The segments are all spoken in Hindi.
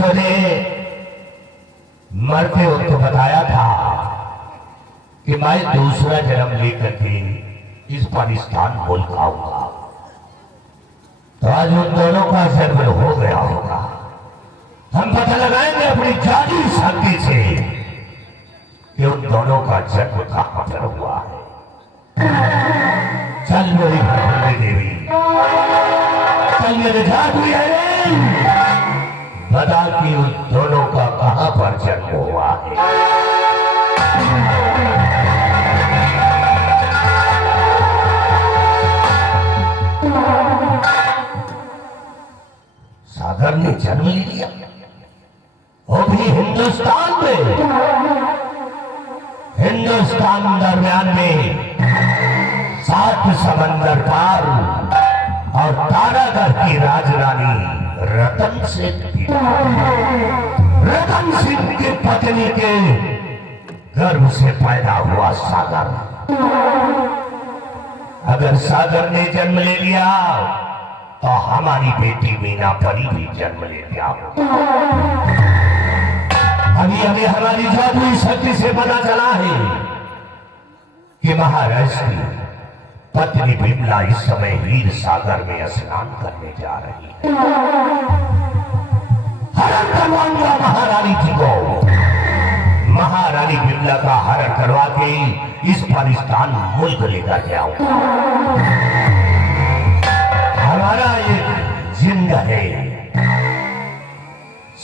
मूसों ने मरते वक्त बताया था कि मैं दूसरा जन्म लेकर के इस पाकिस्तान मुल्क आऊंगा। तो आज उन दोनों का जन्म हो गया होगा। हम पता लगाएंगे अपनी जानी शक्ति से कि उन दोनों का जन्म कहां पर हुआ है। चल मेरी भगवती देवी, चल मेरे जादू बता कि उन दोनों का कहां पर जन्म हुआ है। सागर ने जन्म लिया, वो भी हिंदुस्तान में। हिंदुस्तान दरमियान में 7 समंदर पार और तारागढ़ की राजरानी रतन सिंह, रतन सिंह की पत्नी के गर्भ से पैदा हुआ सागर। अगर सागर ने जन्म ले लिया तो हमारी बेटी मीना परी भी जन्म ले लिया। अभी हमें हमारी जादुई शक्ति से पता चला है कि महाराज की पत्नी बिमला इस समय हीर सागर में स्नान करने जा रही है। हरण करवाऊंगा महारानी जी को। महारानी बिमला का हरण करवा के इस पाकिस्तान मुल्क लेकर के आऊंगा। हमारा एक जिंद है।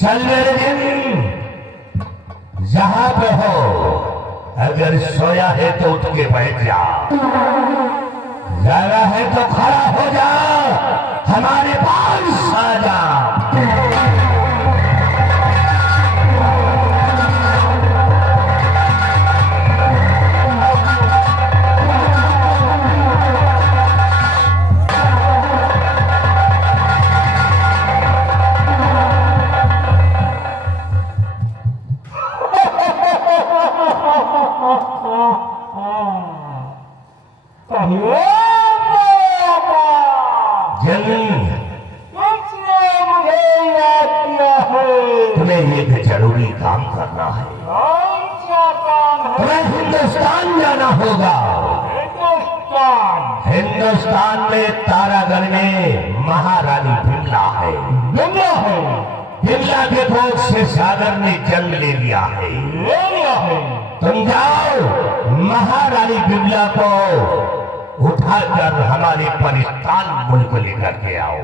चल मेरे जिंद, जहां पे हो, अगर सोया है तो उठ के बैठ जा, जरा है तो खड़ा हो जा, हमारे पास आ जा। तुम्हें एक जरूरी काम करना है। तुम्हें हिंदुस्तान जाना होगा। हिंदुस्तान में तारागढ़ में महारानी बिमला है। बिमला के कोख से सागर ने जन्म ले लिया है। तुम जाओ, महारानी बिमला को उठाकर हमारे पाकिस्तान मुल्क लेकर के आओ।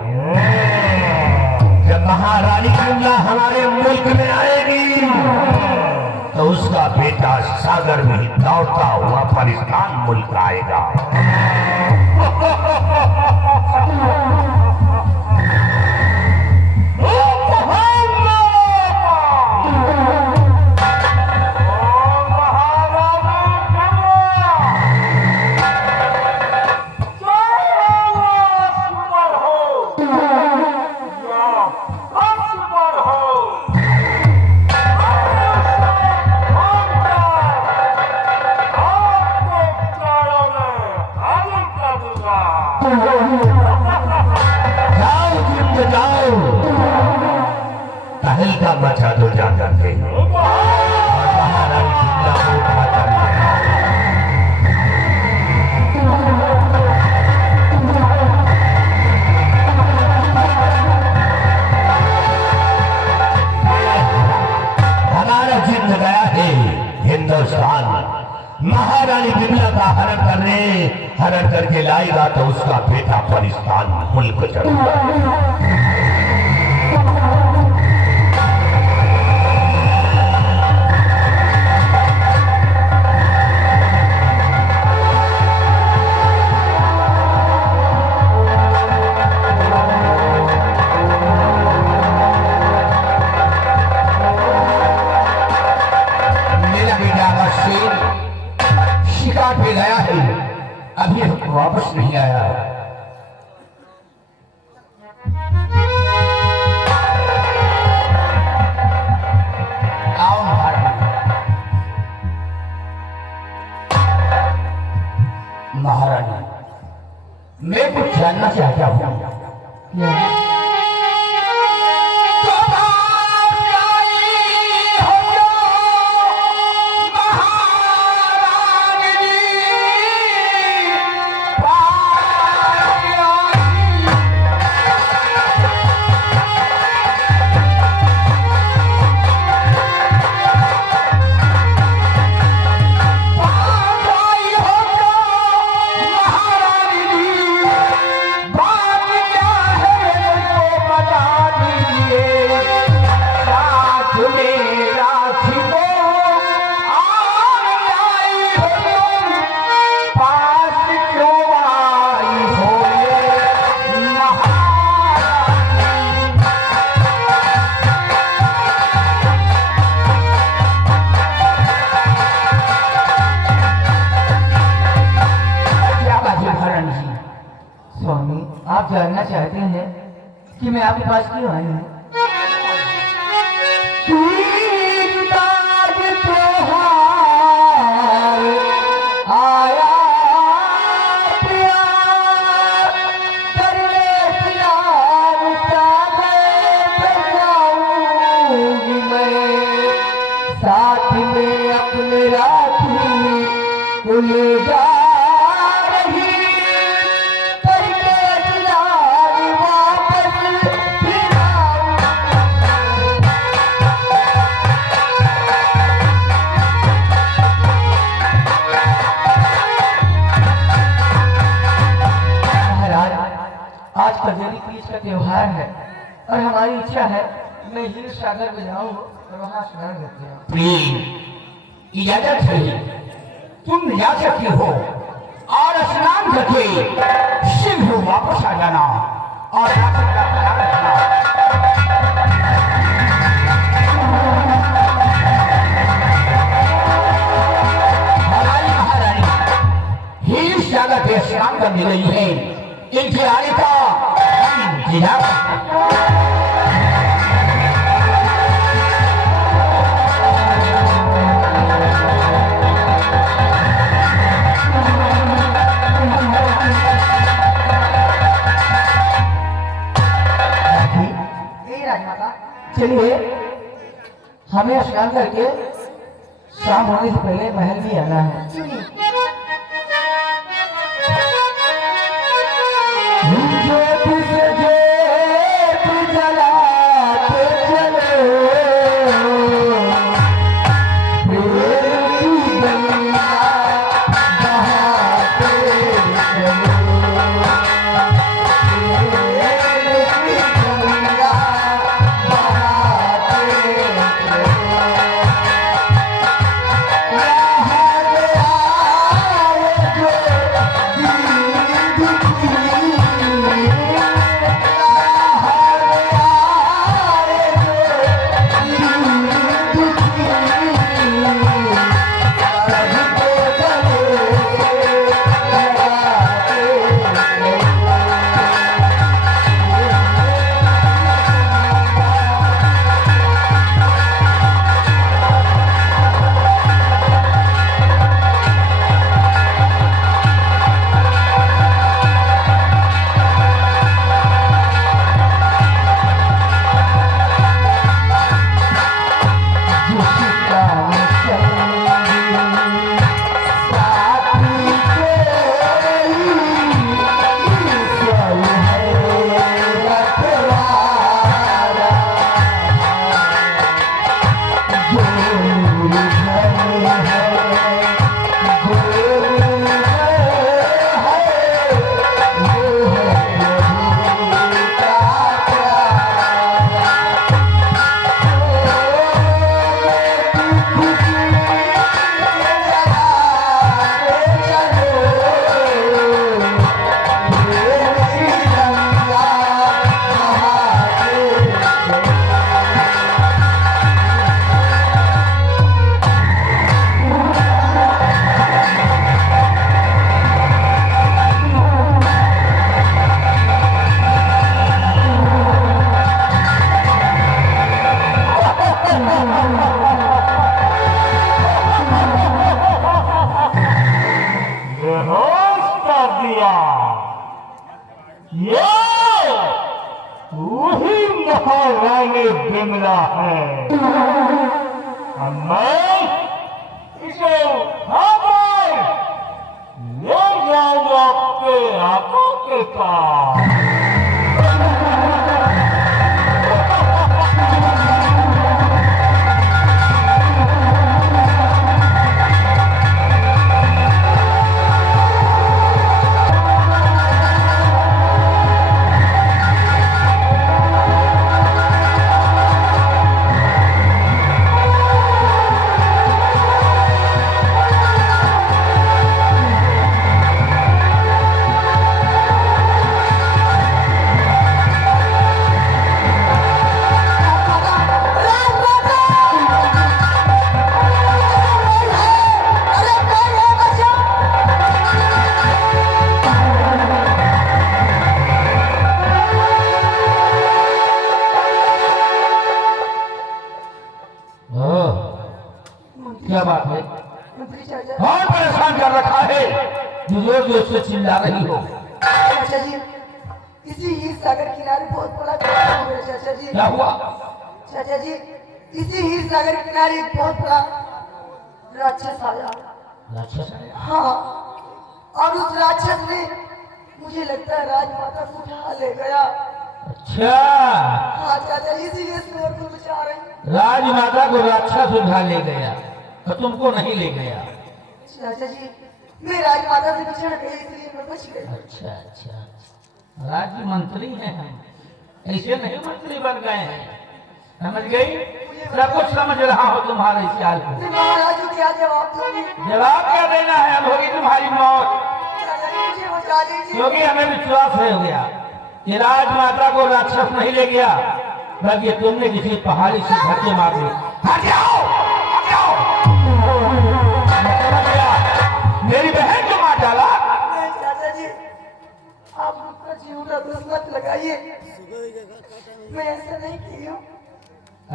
जब महारानी बिमला हमारे मुल्क में आएगी तो उसका बेटा सागर में ही दौड़ता हुआ पाकिस्तान मुल्क आएगा। तहलका मचा दो जाकर के महारानी बिमला को उठाकर हमारा जिंद गया है हिंदुस्तान। महारानी बिमला का हरण करके लाएगा तो उसका बेटा पाकिस्तान मुल्क चलेगा। शिकार पे गया है, अभी वापस नहीं आया। आओ महारानी, मैं कुछ जानना चाहता हूँ। जानना चाहते हैं कि मैं आपके पास क्यों आई हूँ? तीज त्योहार आया प्यार, करने सियार सागर बजाऊंगी मैं, साथ में अपने राखी को ले जा आज कजरी तीज का त्योहार है और हमारी इच्छा है मैं हिल सागर में जाऊँ और वहाँ स्नान करके आऊँ। प्लीज इजाजत है, तुम जा सकती हो और स्नान करके शीघ्र वापस आ जाना और रास्ते का ख्याल रखना। महारानी हिल सागर पे स्नान करने गई है, इनके आने का इंतजार। राजमाता चलिए हमें स्नान करके शाम होने से पहले महल भी आना है। महारानी बिमला है, मैं इसे ले जाऊंगा आपके आंखों के पास। क्या बात है? मंत्री चाचा कौन परेशान कर रखा है जो जोर जोर से चिल्ला रही हो? चाचा जी, इसी ही सागर किनारे बहुत बड़ा घटना हुआ चाचा जी। क्या हुआ? चाचा जी, इसी ही सागर किनारे एक बहुत बड़ा राक्षस आया। राक्षस आया? हाँ, और उस राक्षस ने मुझे लगता है राजमाता को उठा ले गया। अच्छा, हाँ चाचा जी, इसीलिए शोर को बचा रही हूँ। राजमाता को राक्षस उठा ले गया तो तुमको नहीं ले गया? चाचा जी, मैं राजमाता से बिछड़ गई इसलिए मैं बच गई। अच्छा अच्छा, राज्य मंत्री हैं हम, ऐसे नहीं मंत्री बन गए हैं, समझ गई? सब कुछ समझ रहा हो तुम्हारे ख्याल को। मैं महाराज को क्या जवाब दूंगी? जवाब क्या देना है? अब होगी तुम्हारी मौत, चाचा जी, मुझे बचा लीजिए। क्योंकि हमें विश्वास हो गया कि राजमाता को राक्षस नहीं ले गया, बल्कि तुमने किसी पहाड़ी से धक्के मार दिए। हट जाओ, हट जाओ। मैं समझ गया, मेरी बहन को मार डाला। नहीं चाचा जी, आप मुझ पर झूठा दोष मत लगाइए, मैं ऐसा नहीं की हूँ।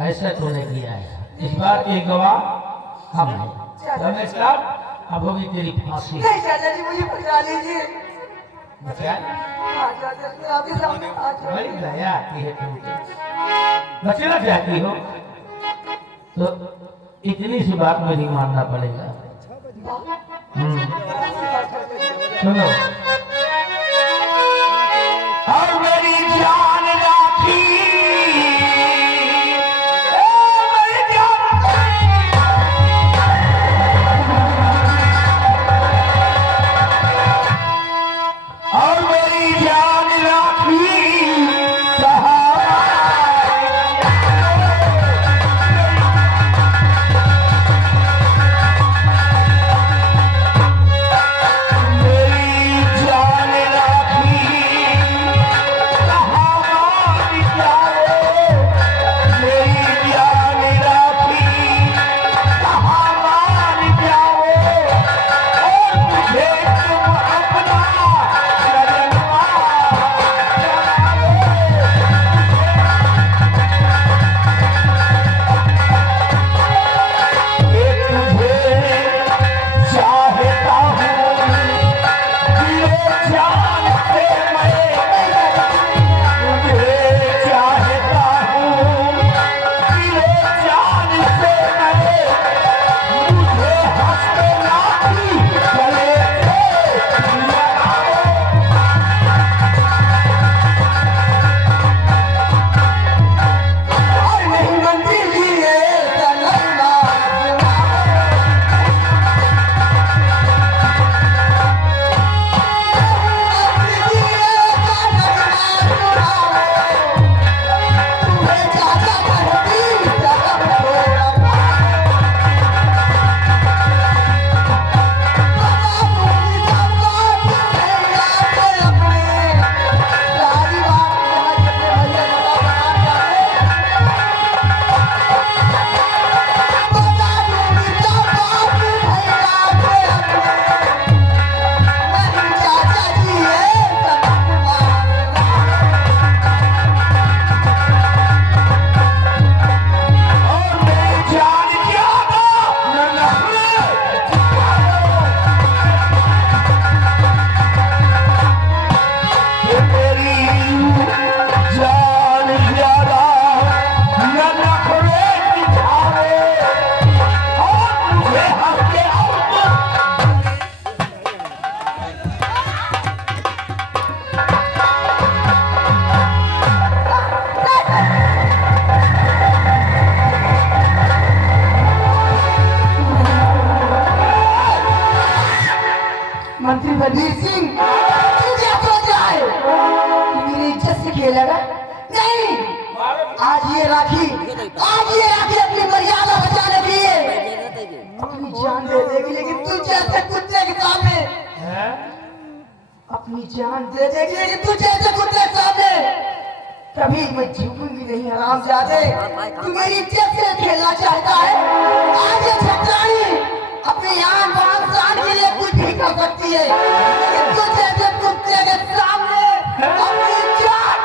ऐसा तूने किया है, इस बात के गवाह हम हैं। समझ साहब, अब होगी तेरी फांसी। नहीं चाचा जी, मुझे बचा लीजिए। बचा? हाँ चाचा जी, आपके सामने आ जाओ। बड़ी दया आती है तुमको। बचना चाहती हो तो इतनी सी बात मेरी मानना पड़ेगा। सुनो, और मेरी जान राखी, मेरी जान, और मेरी जान राखी मेरी जान राखी रणवीर सिंह, तू क्या सोच रहा है कि मेरी इज्जत से खेलेगा? नहीं, आज ये राखी अपनी मर्यादा बचाने के लिए अपनी जान दे देगी, लेकिन तू जैसे कुत्ते के सामने अपनी जान दे देगी, लेकिन तू जैसे कुत्ते के सामने कभी मैं झुकूंगी नहीं। हरामजादे, तू मेरी इज्जत से खेलना चाहता है? आज ये छत्रानी अपनी आन बान शान के लिए कुछ भी कर सकती है, लेकिन तू जैसे कुत्ते के सामने अपनी जान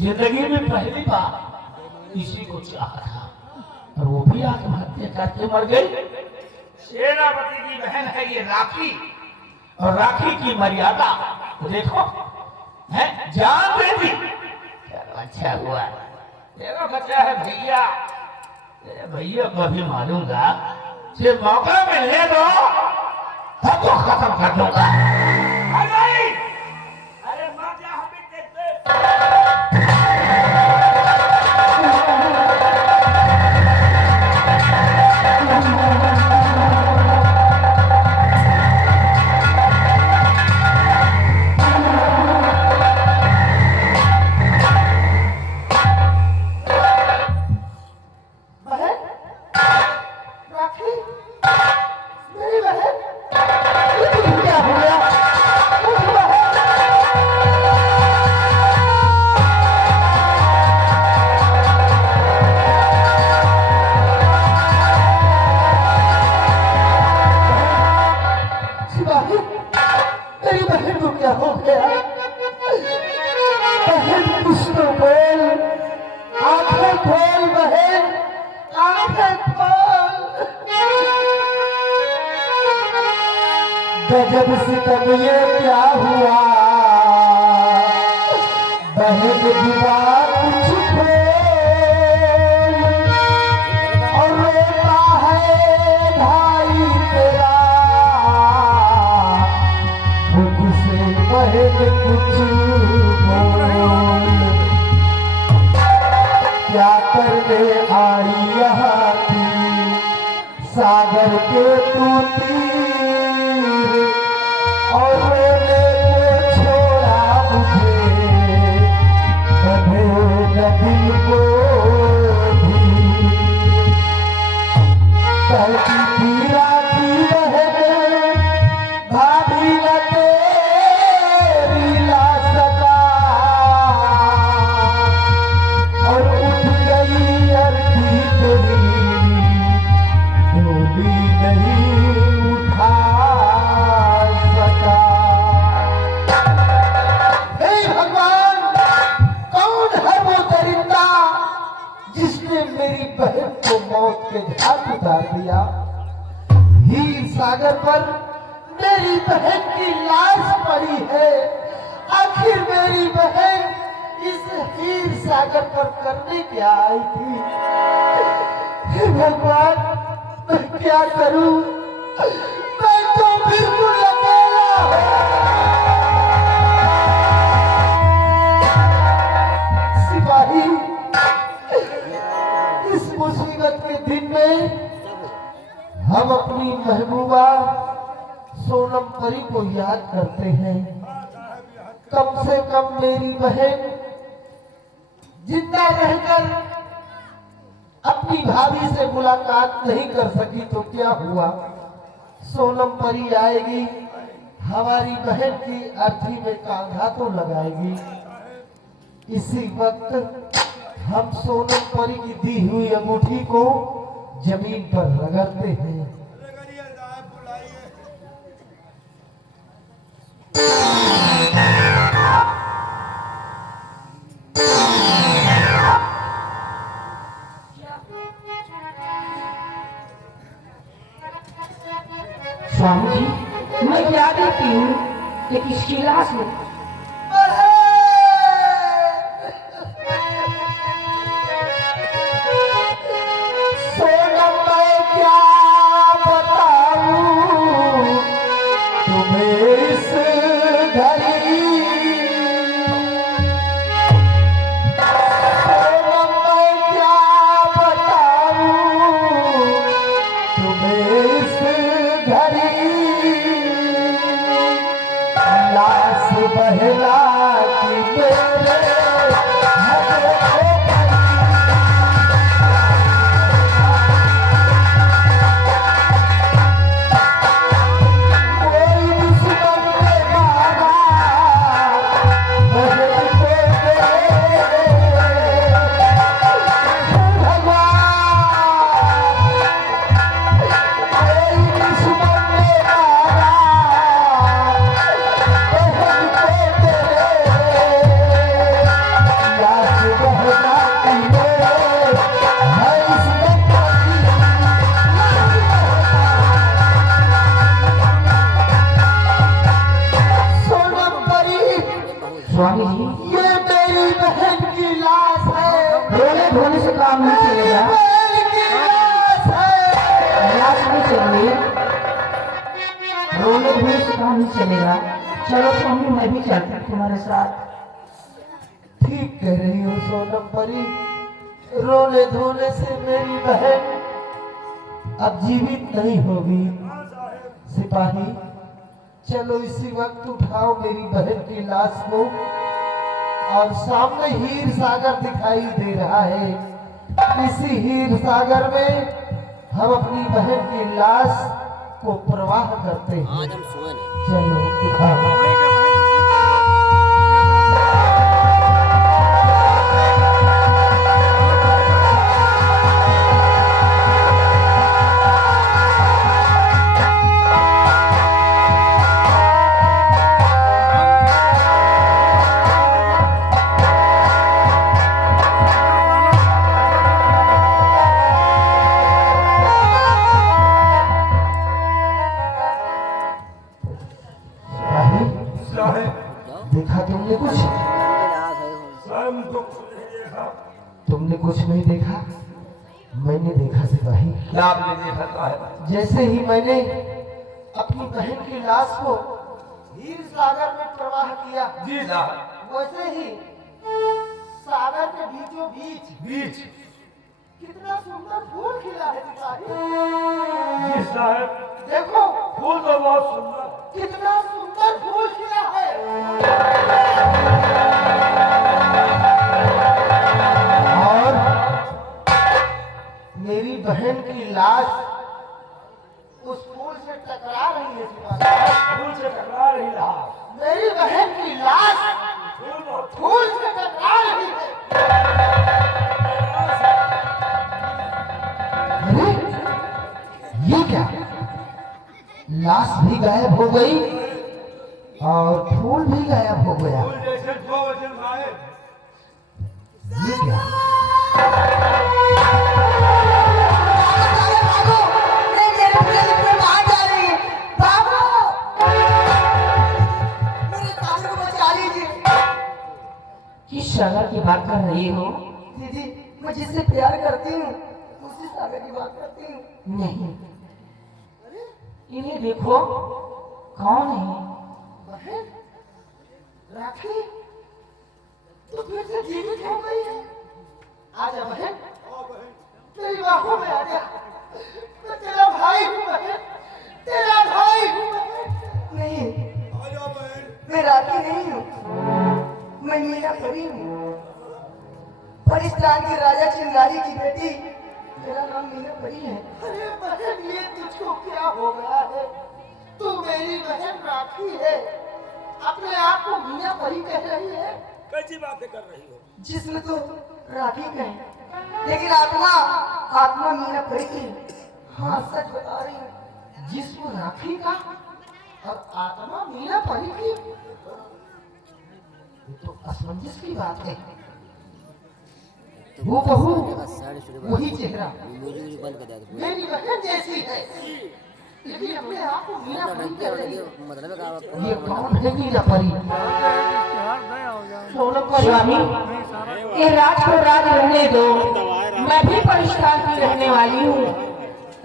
जिंदगी में पहली बार इसी को चाहा था और वो भी आत्महत्या करके मर गई। सेनापति की बहन है ये राखी, और राखी की मर्यादा तो देखो है, जान दे दी। अच्छा हुआ तेरा बच्चा है भैया, तेरे भैया को भी मालूम था, सिर्फ मौका मिलने दो सबको खत्म कर दूंगा। अरे मार जा हमें कैसे। मेरी बहन को क्या हो गया? बहन कुछ तो बोल, आंखें खोल बहन, आंखें खोल। गजब सितम ये क्या हुआ, बहन जुबा कुछ खोल, और रोता है भाई तेरा, मुझसे बहन कुछ बोल। क्या करने आई यहाँ की सागर के तू तीर, और रोने को छोड़ा मुझे कभी न दिल को भी। कहती थी राखी बहन भाभी न तेरी ला सका, और उठ गई अर्थी तेरी डोली नहीं उठा सका। हे भगवान, कौन है वो दरिंदा जिसने मेरी बहन को मौत के घाट उतार दिया? हीर सागर पर मेरी बहन की लाश पड़ी है। आखिर मेरी बहन इस हीर सागर पर करने क्या आई थी? हे भगवान, मैं क्या करूं? मैं तो बिल्कुल अकेला हूं। सिपाही, इस मुसीबत के दिन में हम अपनी महबूबा सोनम परी को याद करते हैं। कम से कम मेरी बहन जिंदा रहकर अपनी भाभी से मुलाकात नहीं कर सकी तो क्या हुआ, सोनम परी आएगी, हमारी बहन की अर्थी में कांधा तो लगाएगी। इसी वक्त हम सोनम परी की दी हुई अंगूठी को जमीन पर रगड़ते हैं। स्वामी जी, मैं क्या देती हूँ कि किसकी लाश है? सोनम, मैं क्या बताऊं तुम्हें इस घड़ी, सोनम मैं क्या बताऊं तुम्हें इस घड़ी, लाश बहला की मेरे तेरे पता नहीं चलेगा। चलो स्वामी, मैं भी चलती हूँ तुम्हारे साथ। ठीक कह रही हो सोनम परी, रोने धोने से मेरी बहन अब जीवित नहीं होगी। सिपाही, चलो इसी वक्त उठाओ मेरी बहन की लाश को, और सामने हीर सागर दिखाई दे रहा है। इसी हीर सागर में हम अपनी बहन की लाश को प्रवाह करते हैं। चलो उठाओ। देखा तुमने कुछ? तुमने कुछ नहीं देखा? मैंने देखा सिपाही। क्या आपने देखा साहब? जैसे ही मैंने अपनी बहन की लाश को हीर सागर में प्रवाह किया, जी साहब। वैसे ही सागर के बीचों बीच कितना सुंदर फूल खिला है सिपाही। जी साहब। देखो फूल तो बहुत सुंदर, कितना सुंदर फूल खिला है। और मेरी बहन की लाश उस फूल से टकरा रही है सिपाही। फूल से टकरा रही लाश। मेरी बहन की लाश फूल से टकरा रही है। अरे ये क्या? लाश भी गायब हो गई और फूल भी गायब हो गया। फूल जैसे 2 वजन गायब। ये क्या? किस सागर की बात कर रही हो? दीदी, मैं जिससे प्यार करती हूँ उसी सागर की बात करती हूँ। नहीं, इन्हें देखो, कौन है? बहन राखी, तू फिर से जीवित हो गई है। आजा बहन, तेरी बाहों में आ जा। मैं तेरा भाई हूँ बहन, तेरा भाई हूँ बहन। नहीं, मैं राखी नहीं हूँ, मैं मीना परी हूँ। परिस्तान के राजा चिंगारी की बेटी, मेरा नाम मीना परी है। अरे बहन, ये तुझको क्या हो गया है? तू मेरी बहन राखी है, अपने आप को मीना परी कह रही है। कैसी बातें कर रही हो? जिसमें तो राखी कहे, लेकिन आत्मा मीना परी की। हाँ, सच बता रही हूँ। जिस्म राखी का और आत्मा मीना परी की, ये तो असमंजस की बात है। वो बहू, वही चेहरा मेरी बहन जैसी है, लेकिन अपने आप को मीना परी कह रही है। ये कौन है मीना परी? स्वामी, ये राज को राज रहने दो। मैं भी परिस्तान की रहने वाली हूँ,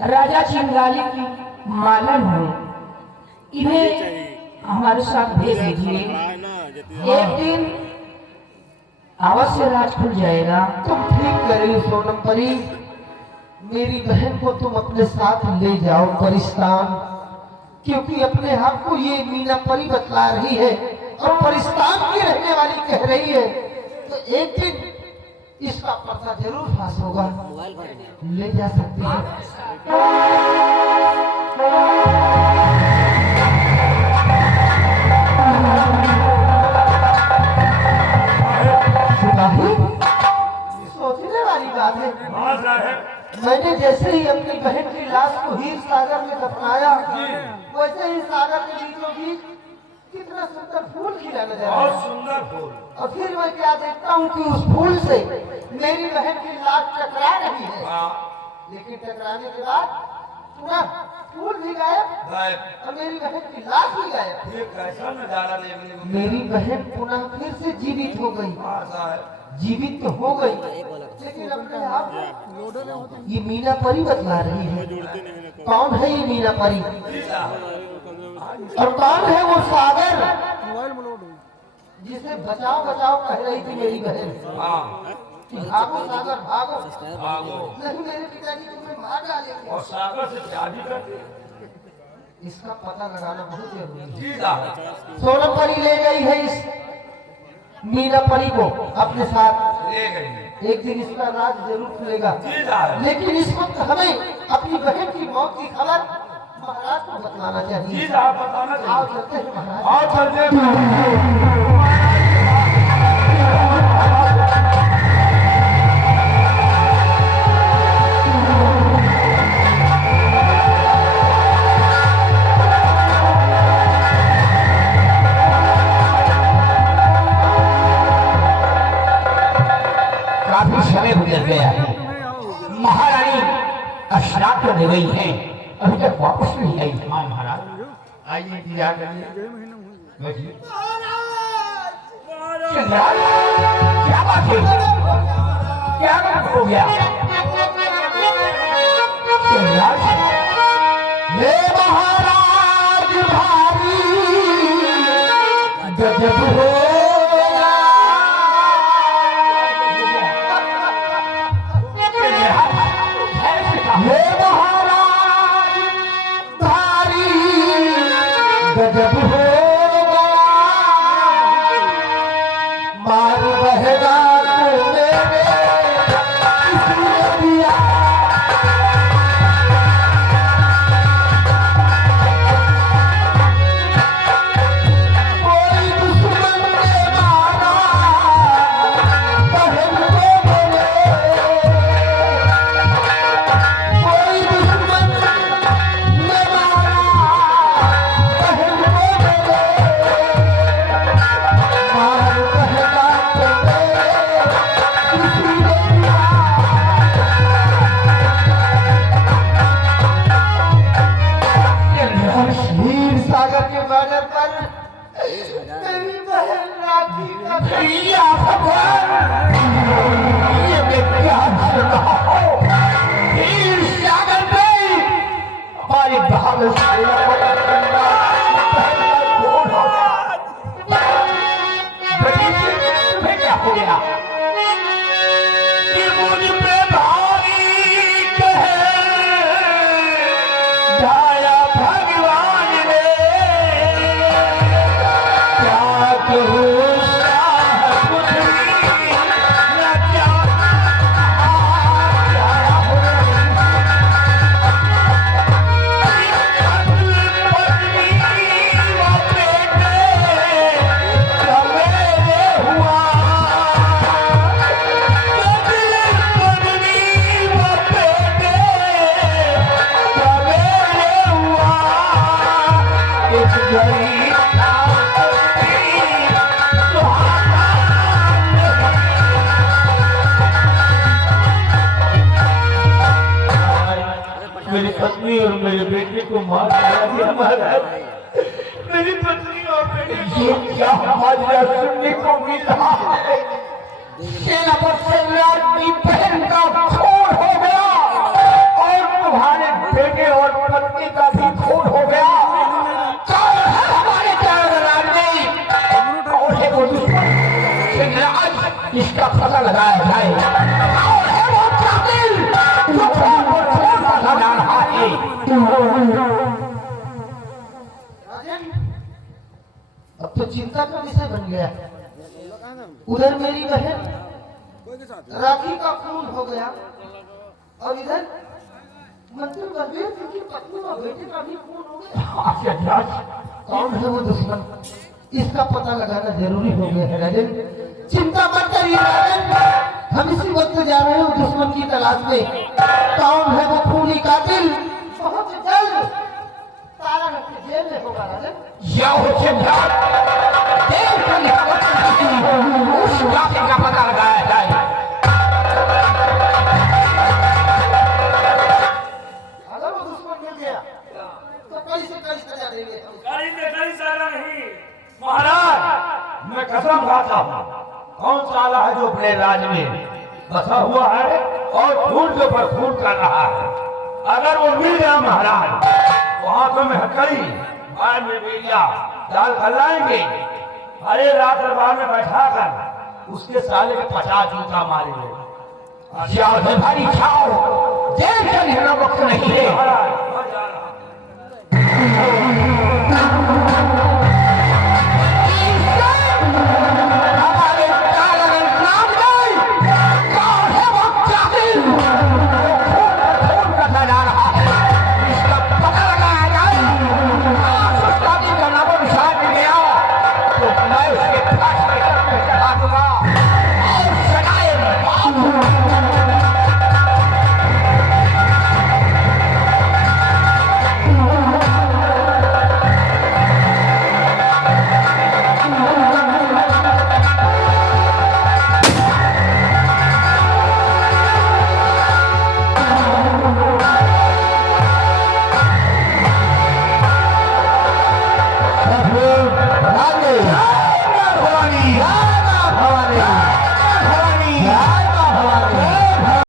राजा चिंगाली की मालन हूँ। इन्हें हमारे साथ भेज दीजिए, एक दिन अवश्य राज खुल जाएगा। तुम ठीक कर रही हो सोनम परी। मेरी बहन को तुम अपने साथ ले जाओ परिस्तान, क्योंकि अपने आप को ये मीना परी बतला रही है और परिस्तान की रहने वाली कह रही है। तो एक दिन इसका पर्दा जरूर फांस होगा। ले जा सकती है। सोचने वाली बात है। हाँ साहब। मैंने जैसे ही अपनी बहन की लाश को हीर सागर में दफनाया, वैसे ही सागर के बीचों बीच कितना सुंदर फूल खिला नजर आया। बहुत सुंदर फूल। और फिर मैं क्या देखता हूँ कि उस फूल से मेरी बहन की लाश टकरा रही है। लेकिन टकराने के बाद पुनः फूल भी गायब और मेरी बहन की लाश भी गायब। ये कैसा नजारा देखने को? मेरी बहन पुनः फिर से जीवित हो गई। हाँ साहब। जीवित तो हो गई, लेकिन अपने आप ये मीना परी बतला रही है। कौन है ये मीना परी? और कौन है वो सागर जिसे बचाओ बचाओ कह रही थी मेरी बहन कि भागो सागर भागो भागो नहीं मेरे पिताजी तुम्हें मार डालेंगे और सागर से शादी कर दी। इसका पता लगाना बहुत जरूरी है। जी साहब सोनपरी ले गई है इस मीनापरी को अपने साथ। ले गई। एक दिन इसका राज जरूर खुलेगा, जी साहब लेकिन इस वक्त हमें अपनी बहन की मौत की खबर महाराज को बताना जी चाहिए। साहब बताना आओ चाहिए। चलते हैं महाराज। आओ चलते हैं। काफी समय गुजर गया है। महारानी स्नान करने गई है, अभी तक वापस नहीं आई। हाँ महाराज आइए इंतजार करिए। बैठिए। शिवराज, क्या बात है? क्या हो गया शिवराज? हे महाराज भारी गजब हो हे महाराज भारी गजब हो मार बहना को मेरे इसने दिया। कोई दुश्मन ने मारा बहन को मेरे, कोई दुश्मन ने मारा बहन को मेरे, मार बहना को मेरे इसने दिया। हीर सागर के बार्डर पर मेरी बहन राखी का भैया भगवान, ये मैं क्या सुन रहा हूँ? हीर सागर में हमारी बहादुर सेना बड़ा बहन का खून हो गया। बेटी जी, तुम्हें क्या हो गया? कि मुझ पे भारी कहे ढाया भगवान ने, क्या कहूँ शाह कुछ भी न जाना क्या हो। कत्ल पत्नी व बेटे का मेरे हुआ, कत्ल पत्नी व बेटे का मेरे हुआ। एक गरीब मेरी पत्नी और मेरे बेटे को मार दिया महाराज। मेरी पत्नी और बेटे ये क्या हाजरा सुनने को मिल रहा है? सेनापति सम्राट की बहन का खून हो गया और तुम्हारे बेटे और पत्नी का भी खून हो गया। कौन है हमारे चारों राज्य? कौन है वो दुश्मन? शिवराज, इसका पता लगाया जाए। कौन है वो कातिल जो खून को खून का सजा रहा है? राजन, अब तो चिंता का विषय बन गया। उधर मेरी बहन राखी का खून हो गया और इधर मंत्री बलबीर सिंह की पत्नी और बेटे का भी खून हो गया। कौन है वो दुश्मन? इसका पता लगाना जरूरी हो गया है राजन। चिंता मत करिए राजन, हम इसी वक्त जा रहे हैं दुश्मन की तलाश में। कौन है वो खूनी कातिल? बहुत जल्द तारा के जेल में होगा राजन। या हो शिवराज, देव को निकालो, उस कातिल का पता लगाया जाए। अगर वो दुश्मन मिल गया तो कड़ी से कड़ी सजा देंगे हम। गाड़ी में कहीं सारा नहीं महाराज। मैं कसम खाता हूँ, कौन साला है जो अपने राज में बसा हुआ है और खून के ऊपर खून कर रहा है। अगर वो मिल गया महाराज, वहां तो मैं हकड़ी बाद में बेरिया दाल खिलाएंगे। अरे रात दरबार में बैठा कर उसके साले के 50 जूता मारेंगे। जाओ भाई खाओ, देर करने का वक्त नहीं है।